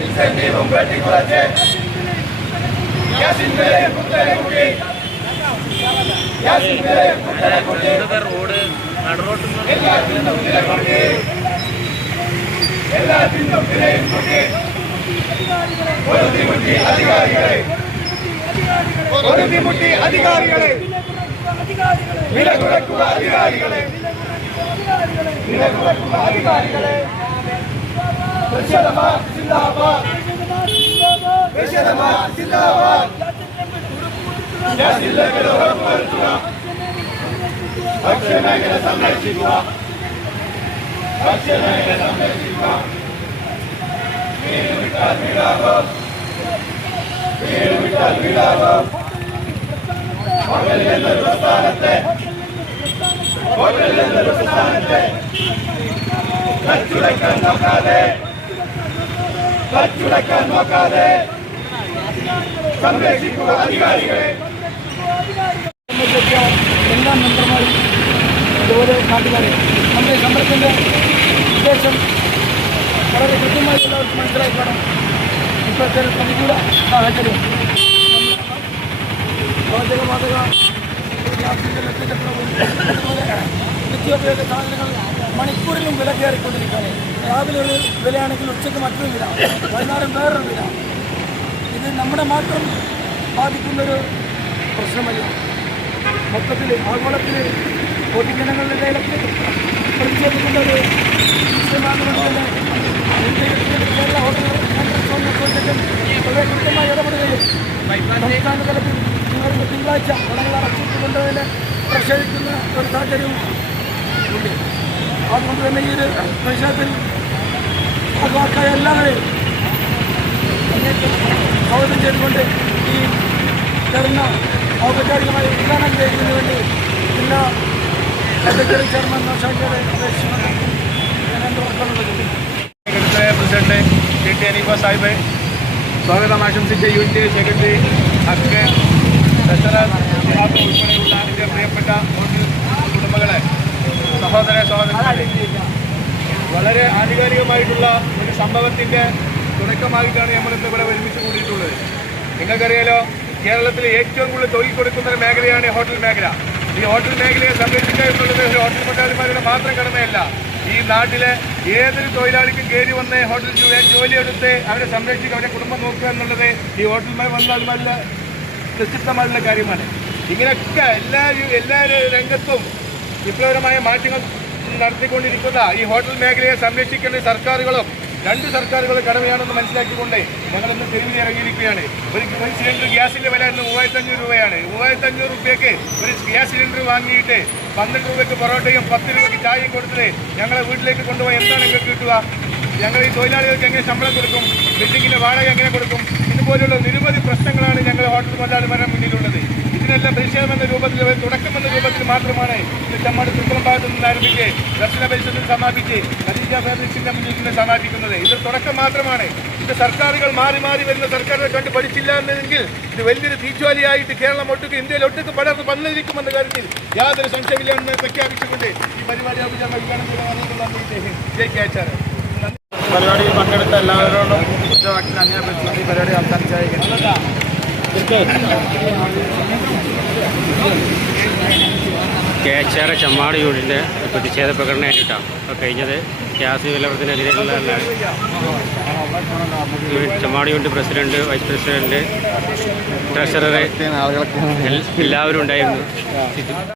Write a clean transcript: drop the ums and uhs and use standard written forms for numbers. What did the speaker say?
ഇൻസെന്റീവും വെട്ടിക്കുറച്ച് ഗ്യാസിൻ വിലയും കുത്തനെ കൂട്ടി റോഡ് എല്ലാത്തിനും വില കൂട്ടി എല്ലാത്തിനും വിലയും കൂട്ടി പൊറുതിമുട്ടി അധികാരികളെ വില കുറയ്ക്കുക അധികാരികളെ ഭക്ഷ്യമേഖല സംരക്ഷിക്കുക ഹോട്ടലിൽ എന്നൊരു പ്രസ്ഥാനത്തെ കച്ചുടക്കാൻ നോക്കാതെ സംരക്ഷിക്കുക അധികാരികളെ. എല്ലാ മെമ്പർമാരും അതുപോലെ നാട്ടുകാരെ നമ്മുടെ സമരത്തിൻ്റെ ഉദ്ദേശം വളരെ കൃത്യമായി എല്ലാവർക്കും മനസ്സിലാക്കണം. ഇപ്പോഴത്തെ പ്രതികൂല സാഹചര്യം പാചകവാതക ഗ്യാസിൻ്റെ നിത്യോപയോഗ സാധനങ്ങൾ മണിക്കൂറിലും വില കയറിക്കൊണ്ടിരിക്കുകയാണ്. രാവിലെ ഒരു വിലയാണെങ്കിൽ ഉച്ചയ്ക്ക് മറ്റൊരു വില, വൈകുന്നേരം വേറൊരു വില. ഇത് നമ്മുടെ മാത്രം ബാധിക്കുന്നൊരു പ്രശ്നമല്ല. മൊത്തത്തിൽ ആഗോളത്തിൽ പൊതുജനങ്ങളുടെ ഇടയിലൊക്കെ പ്രതിഷേധിക്കുന്ന ഒരു വിഷയമാകുന്നത് തന്നെ കേരള ഹോട്ടൽ വളരെ കൃത്യമായി ഇടപെടുകയും സംസ്ഥാന തലത്തിൽ തിങ്കളാഴ്ച കടകൾ അടച്ചിട്ടുകൊണ്ടതിനെ പ്രതിഷേധിക്കുന്ന ഒരു സാഹചര്യവും ഉണ്ട്. അതുകൊണ്ട് തന്നെ ഈ ഒരു പ്രതിഷേധത്തിൽ ഭാഗമാക്കായ എല്ലാവരെയും സ്വാഗതം ചെയ്തുകൊണ്ട് ഈ ധർണ ഔപചാരികമായി ഉദ്ഘാടനം ചെയ്യുന്നതിന് വേണ്ടി ജില്ലാ സെക്രട്ടറി ചെയർമാൻ നൗഷാദിയുടെ അപേക്ഷയാണ് പ്രസിഡന്റ് ടി അനീഫ സാഹിബ്, സ്വാഗതം ആശംസിച്ച യൂണിറ്റ് സെക്രട്ടറി അക്ക് ട്രഷറർ ഉൾപ്പെടെയുള്ള എൻ്റെ പ്രിയപ്പെട്ട കുടുംബങ്ങളെ, സഹോദരന്മാരെ, വളരെ ആധികാരികമായിട്ടുള്ള ഒരു സംഭവത്തിൻ്റെ തുടക്കമായിട്ടാണ് നമ്മളിന്ന് ഇവിടെ ഒരുമിച്ച് കൂടിയിട്ടുള്ളത്. നിങ്ങൾക്കറിയാലോ, കേരളത്തിൽ ഏറ്റവും കൂടുതൽ തൊഴിൽ കൊടുക്കുന്ന ഒരു മേഖലയാണ് ഹോട്ടൽ മേഖല. ഈ ഹോട്ടൽ മേഖലയെ സംരക്ഷിക്കുക എന്നുള്ളത് ഒരു ഹോട്ടൽ മുതലാളിമാരുടെ മാത്രം കടമയല്ല. ഈ നാട്ടിലെ ഏതൊരു തൊഴിലാളിക്കും കയറി വന്ന് ഹോട്ടൽ ജോലിയെടുത്ത് അവരെ സംരക്ഷിക്കുക, അവരുടെ കുടുംബം നോക്കുക എന്നുള്ളത് ഈ ഹോട്ടലുമായി വന്നാൽ നല്ല പ്രസിദ്ധമായിട്ടുള്ള കാര്യമാണ്. ഇങ്ങനെയൊക്കെ എല്ലാ രംഗത്തും വിപ്ലവകരമായ മാറ്റങ്ങൾ നടത്തിക്കൊണ്ടിരിക്കുന്ന ഈ ഹോട്ടൽ മേഖലയെ സംരക്ഷിക്കേണ്ട സർക്കാരുകളും രണ്ട് സർക്കാരുകളുടെ കടമയാണെന്ന് മനസ്സിലാക്കിക്കൊണ്ട് ഞങ്ങളിന്ന് തെരുവിൽ ഇറങ്ങിയിരിക്കുകയാണ്. ഒരു സിലിണ്ടർ ഗ്യാസിൻ്റെ വില ഇന്ന് 3500 രൂപയാണ്. 3500 രൂപയ്ക്ക് ഒരു ഗ്യാസ് സിലിണ്ടർ വാങ്ങിയിട്ട് 12 രൂപയ്ക്ക് പൊറോട്ടയും 10 രൂപയ്ക്ക് ചായയും കൊടുത്തിട്ട് ഞങ്ങളെ വീട്ടിലേക്ക് കൊണ്ടുപോയി എന്താണ് നിങ്ങൾക്ക് കിട്ടുക? ഞങ്ങൾ ഈ തൊഴിലാളികൾക്ക് എങ്ങനെ ശമ്പളം കൊടുക്കും? ബിൽഡിങ്ങിൻ്റെ വാടക എങ്ങനെ കൊടുക്കും? ഇതുപോലുള്ള നിരവധി പ്രശ്നങ്ങളാണ് ഞങ്ങൾ ഹോട്ടൽ മുതലാളിമാരുടെ മുന്നിലുള്ളത്. ഇതിനെല്ലാം പ്രതിഷേധമെന്ന രൂപത്തിൽ, തുടക്കമെന്ന രൂപത്തിൽ മാത്രമാണ് ഇത് ചമ്മാട് തൃക്കുളം ഭാഗത്തു നിന്ന് ആരംഭിച്ച് ദർശന പരിഷത്തിൽ സമാപിച്ച് ഖദീജ ഫാബ്രിക്സിന്റെ മുന്നിൽ നിന്ന് സമാപിക്കുന്നത്. ഇത് തുടക്കം മാത്രമാണ്. ഇത് സർക്കാരുകൾ മാറി വരുന്ന സർക്കാരുകൾ കണ്ട് പഠിച്ചില്ല എന്നെങ്കിൽ ഇത് വലിയൊരു തീജ്വാലിയായിട്ട് കേരളം ഒട്ടുക്ക്, ഇന്ത്യയിൽ ഒട്ടുക്ക് പടർന്ന് വന്നിരിക്കുമെന്ന കാര്യത്തിൽ യാതൊരു സംശയമില്ലെന്ന് പ്രഖ്യാപിച്ചുകൊണ്ട് ഈ പരിപാടി പരിപാടിയിൽ പങ്കെടുത്ത എല്ലാവരോടും ഉച്ചവാക്കിൽ അന്വേഷിച്ചു ഈ പരിപാടി അവസാനിച്ചായിരിക്കുന്നു. KHR ചമ്മാട് യൂണിറ്റിൻ്റെ പ്രതിഷേധ പ്രകടനമായിട്ടാണ് ഇപ്പോൾ കഴിഞ്ഞത്. ഗ്യാസ് വിലവർദ്ധനത്തിനെതിരെയുള്ള Chammad unit president, vice president, treasurer എല്ലാവരും ഉണ്ടായിരുന്നു.